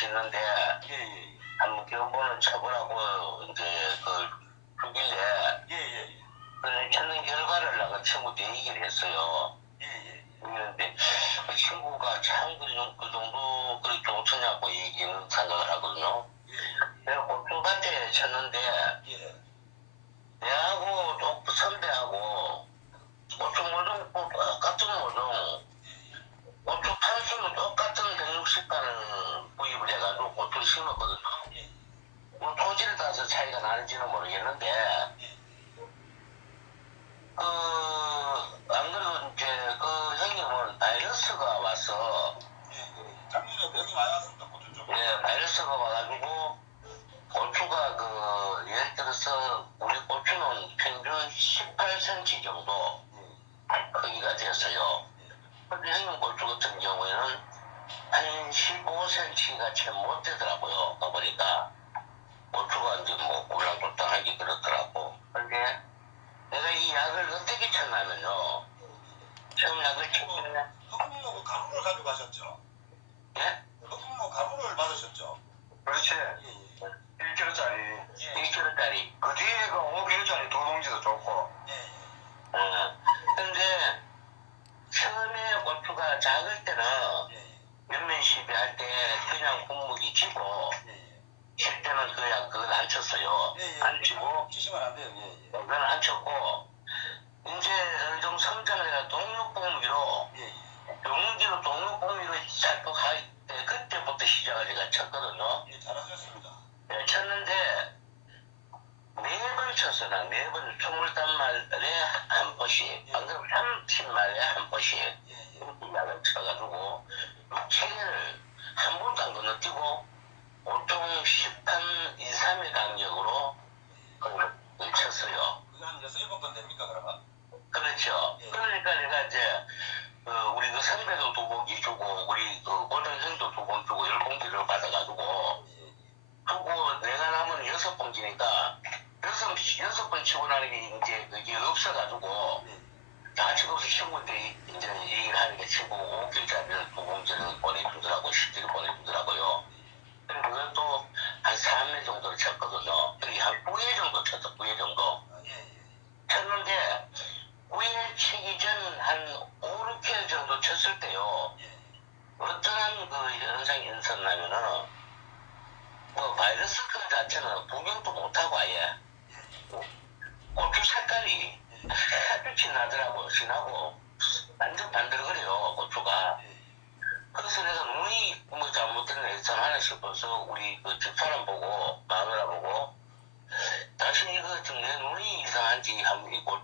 짓는데 예, 예, 한번 견본을 쳐보라고 이제 그 주길래 예, 예, 예, 그 찾는 결과를 나가 친구한테 얘기를 했어요. 예, 예, 그런데 그 친구가 참그 그 정도 그렇게 좋냐고 얘기는 생각을 하거든요. 내가 고추밭에 쳤는데 예, 예, 내하고 또 선배하고 차이가 나는지는 모르겠는데 그안 그래도 이제 그 형님은 바이러스가 와서. 예, 바이러스가 와가지고 고추가 그 예를 들어서 우리 고추는 평균 18cm 정도 크기가 되었어요. 근데 형님 고추 같은 경우에는 한 15cm가 채 못 되더라고요. 가보니까 고추가 이제 뭐 꼴랑꼴랑하게 그렇더라고. 근데 내가 이 약을 어떻게 쳤냐면요. 처음 약을 쳤는데 흑흑모 그 가루를 가져가셨죠? 예? 흑흑모 가루를 받으셨죠? 그렇지. 예, 예, 1kg짜리. 예, 1kg짜리. 그 뒤에가 5kg짜리 두 봉지도 좋고. 예, 예, 어. 근데 처음에 고추가 작을 때는 예, 예, 몇몇 시비 할 때 그냥 분무기 치고 예, 예. 칠 때는 그냥 그걸 안 쳤어요. 예, 예. 안 치고 치시면 안 돼요. 예, 예. 쳤고 이제 정도 성장을 해가 동력분무기로 예, 예. 용기로 자꾸 갈때 그때부터 시작을 제가 쳤거든요. 예, 잘하셨습니다. 네, 쳤는데 매번 쳤어 나 매번 20단말에 한 번씩 안 그러면 30말에 한 번씩 예, 예. 약을 쳐가지고 체계를 한 번도 안 건너뛰고 보통 10판 2, 3일 간격으로 그걸 쳤어요. 그게 한 여섯 일곱 번 됩니까 그러면? 그렇죠. 예. 그러니까 내가 이제 어, 우리 그 선배도 두 봉지 주고 우리 그 고등형도 두 봉 주고 열 봉지를 받아가지고. 하고 내가 남은 여섯 봉지니까 여섯 여섯 번 치고 나는 게 이제 그게 없어가지고 예, 다 지금서 친구인데 이제 얘기를 하는 게 친구 5개짜리를 두 봉지를 보내주더라고 10개를 보내주더라고요. 그리고 그것도 한 3회 정도를 쳤거든요. 그게 한 9회 정도 쳤어 9회 정도. 아, 예, 예. 쳤는데 9회 치기 전 한 5, 6회 쳤을 때요. 예, 어떠한 그 현상이 있었냐면은 뭐 바이러스 그 자체는 구경도 못하고 아예. 고추 색깔이 햇빛이 나더라고 진하고. 완전 반들거려요 고추가. 예, 예. 그래서 내가 눈이 뭐 잘못됐네 이상하나 싶어서 우리 그 집사람 보고 마누라 보고 다시 이거 좀내 눈이 이상한지 한번 이고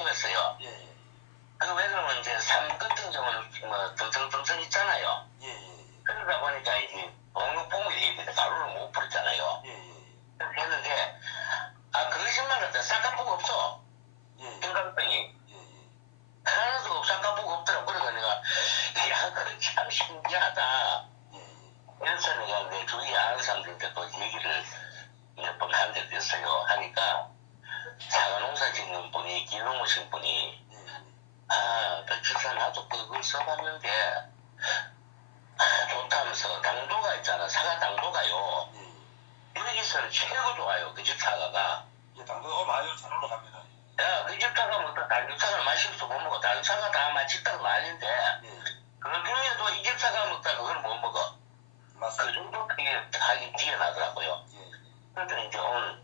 놔두었어요. 예, 예. 그왜 그러면 이제 삶 같은 경우는 뭐 듬성듬성 있잖아요. 예, 예, 예, 그러다 보니까 이제 봉긋봉긋 이렇게 가루를 못 뿌렸잖아요. 예, 했는데 아 그것만 하다 쌍꺼풀 없어. 예. 건강병이. 하나도 쌍꺼풀 없더라고. 그래서 내가 야 그거 참 신기하다. 예, 예. 이래서 내가 내 주위 아는 사람들한테 또 얘기를 써봤는데 아 좋다면서 당도가 있잖아. 사과 당도가요. 여기서는 최고 좋아요 그 집 사과가. 예, 당도 오늘 많이 잘 올라갑니다. 야그 집 사과 먹다 다른 사과 맛있어. 못 먹어. 다른 사과 다 맛있다고 난리인데 예, 그 중에도 이 집 사과 먹다 그걸 못 먹어 그 맞습니다. 정도 그게 하기 뛰어나더라고요 예, 예. 그래서 이제 오늘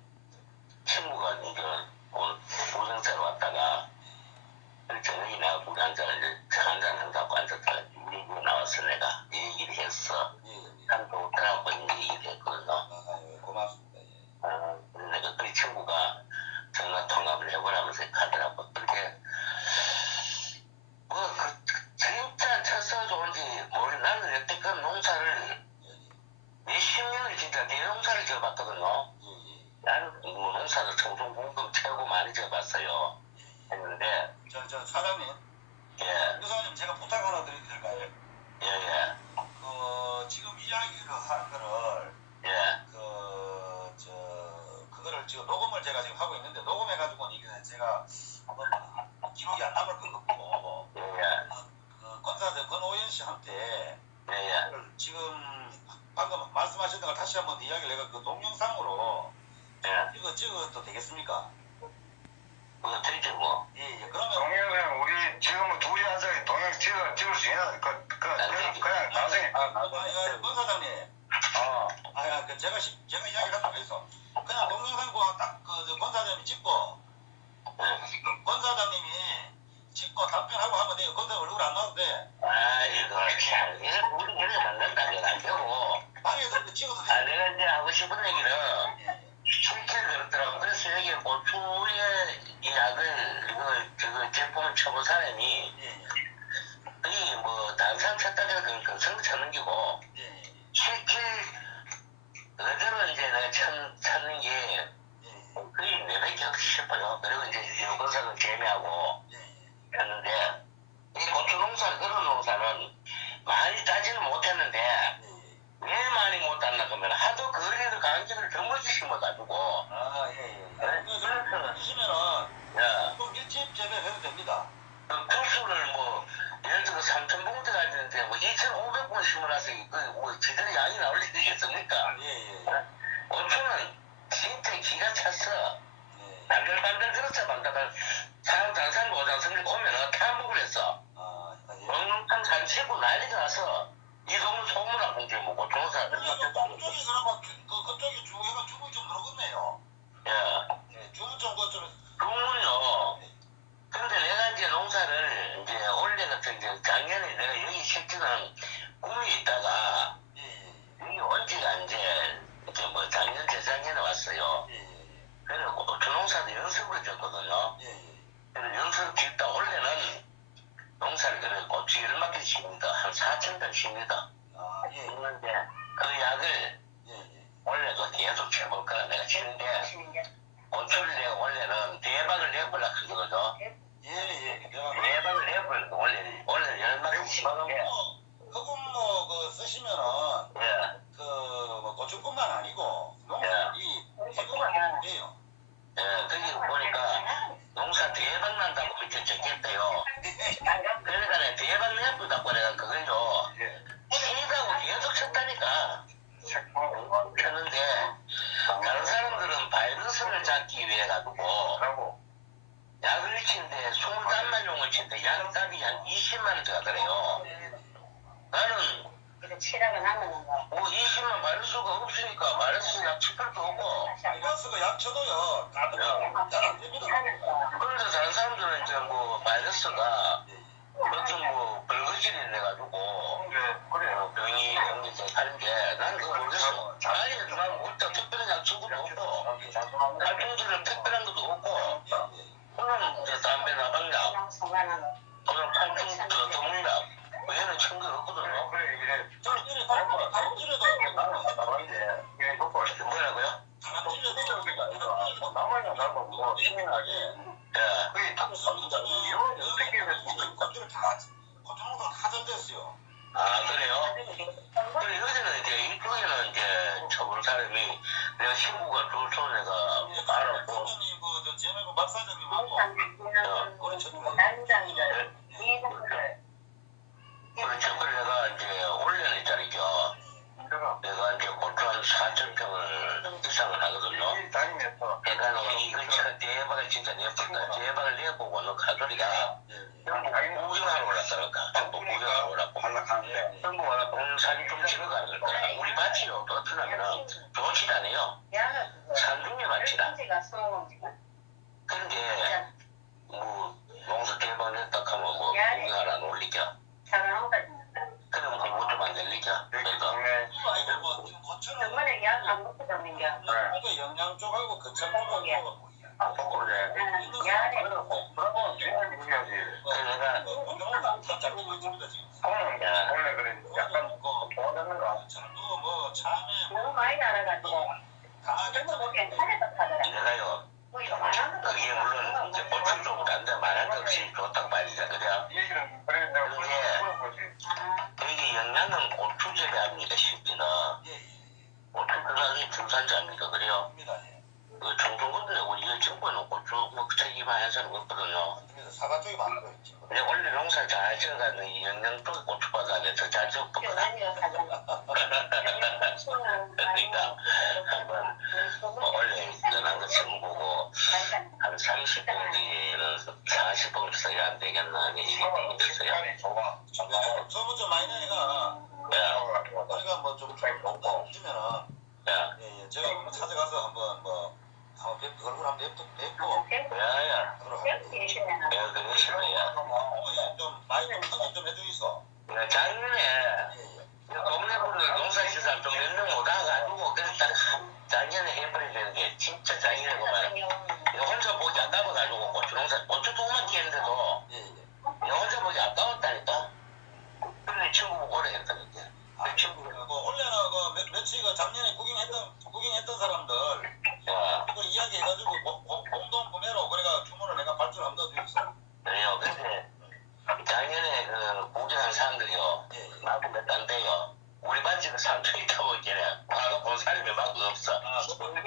친구가 이제 오늘 보정사로 왔다가 저녁에 내가 우리 한잔 이제 한잔 한다고 앉았다 이거 나왔어 내가 이 얘기를 했어 예, 예. 난 좋더라고 이 얘기를 했거든 아, 예, 고맙습니다. 예. 어, 내가 그 친구가 전화 통화를 해보라면서 하더라고 그렇게 뭐그 진짜 철서 좋은지 모르 나는 여태껏 농사를 예, 예. 몇십 년을 진짜 내 농사를 지어봤거든요 예, 예. 나는 뭐 농사를 종종 공금 채우고 많이 지어봤어요 했는데 저, 저 사장님, 예 여사님 제가 부탁 하나 드려도 될까요? 예예 그 지금 이야기를 하는 거를 예, 그, 저, 그거를 지금 녹음을 제가 지금 하고 있는데 녹음해가지고 이게 제가 한번 기록이 안 남을 것 같고 예 예 그 권사들 권오연 씨한테 예예 지금 방금 말씀하셨던 걸 다시 한번 이야기를 해가 그 동영상으로 예 이거 찍어도 되겠습니까? 그거 되지 뭐 예, 예. 그러면 동영상 우리 지금은 둘이 앉아 동영상 찍어 찍을 수 있는 그, 그 그냥 그냥 나중에 아 아, 나중에 예, 권 사장님, 어 아, 아, 그 제가 시, 제가 이야기하는 거있어 그냥 동영상과 딱그 권 사장님이 찍고 권 사장님이 찍고 답변하고 하면 돼요. 건사 얼굴 안 나와도 돼. 아이고 참 이거 우리 그래 만난다 그거 안 되고 방에서 찍어도 아 돼. 내가 이제 하고 싶은 얘기는 예, 실제로 그렇더라고 그래서 여기 고추의 이 약을 이거 저거 제품을 쳐본 사람이 예, 예, 그게 뭐 쳤다가 그건 근성 찾는 게고 예, 예, 실제 그대로 이제 내가 천, 찾는 게 예, 그게 내밖에 없이 싶어요 그리고 이제 연건사는 재미하고 예, 예. 했는데 이 고추 농사 그런 농사는 많이 따지는 못했는데 예, 예. 왜 많이 못 땄나 그러면 하도 거리를 더머지 심어가지고 아, 예, 예. 네? 그, 저, 드시면은 야, 또 밀집 재배해도 됩니다. 그 국수를 뭐 예를 들어 3천 봉지 가지는데 뭐 2,500번 심어놔서 그뭐 제대로 양이 나올 일이 있겠습니까? 예, 예, 고추는 진짜 기가 찼어 예. 반들반들 그렇죠 반들 사람 장산 모장성을 오면은 탐복을 했어 아, 예. 먹는 산 치고 난리가 나서 이 동네 소문나 공개 뭐고 종사 그러면 동쪽이 그러면 주- 그 그쪽이 주해가 주문이 좀. 야 예, 주문 좀 그좀 주문요. 근데 내가 이제 농사를 이제 올해 같은 이제 작년에 내가 여기 실제는 꿈이 있다가 예, 예, 여기 온 지가 이제 이제 뭐 작년 재작년에 왔어요. 예, 예, 그래서 고추 농사도 연습을 줬거든요. 예, 예. 그래서 연습 짓다 올해는 농사를 그래 고추 열맞게 심니다 한 4천 원 심니다 아, 예, 예, 했는데 그 약을 예, 예. 원래도 계속 쳐볼 거라 내가 치는데 고추를 내가 원래는 대박을 내보려 그러거든 예, 예. 내가 대박을 내볼 원래 원래 열맞게 심는데 흑음모 그 쓰시면은 예, 그뭐 고추뿐만 아니고 예. 농사이 지금은 돼요. 예, 거기 보니까 농사 대박 난다고 밑에 적겠대요 그러니까 내가 대박 내보다고 내가 그걸로 치다고 계속 쳤다니까 쳤는데 다른 사람들은 바이러스를 잡기 위해 가지고 하고 약을 치는데 23만 용을 치는데 약값이 한 20만 원 들어가더래요 나는 이거 치다가 나면은 뭐 뭐 20만 바이러스가 없으니까 바이러스 약 칠ፈል도 없고 바이러스가 약쳐도요. 까득하고 잘안 됩니다. 하니까 그래서 다른 사람들은 이제 뭐 바이러스가 예, 예. 무슨 뭐 벌거질이 내가 내가 친구가 줘서 내가 그 말하고, 그렇죠. 그렇죠. 내가 이제 훈련을 잘이죠. 그러니까 내가 이제 고추한 4천 평을 이상을 하거든요. 그러니까 이 근처가 대박을 진짜 내본다. 대박을 내보고 가소리가 전부 구경하러 올랐다니까. 전부 구경하러 올랐고. 담당자입니까 그래요? 그 종종분들하고 이걸 짚어놓고 쭉뭐 책임만 해서는 없거든요. 사과 쪽이 많은 거 있지. 근데 원래 농사 잘 지어가는 영양도 고추밭 안에서 잘 지었거든요. 그러니까 한번 뭐 원래 일어난 거 처음 보고 한 30분 뒤에 40분 써야 안 되겠나 하는 생각이 있었어요. love, love, love.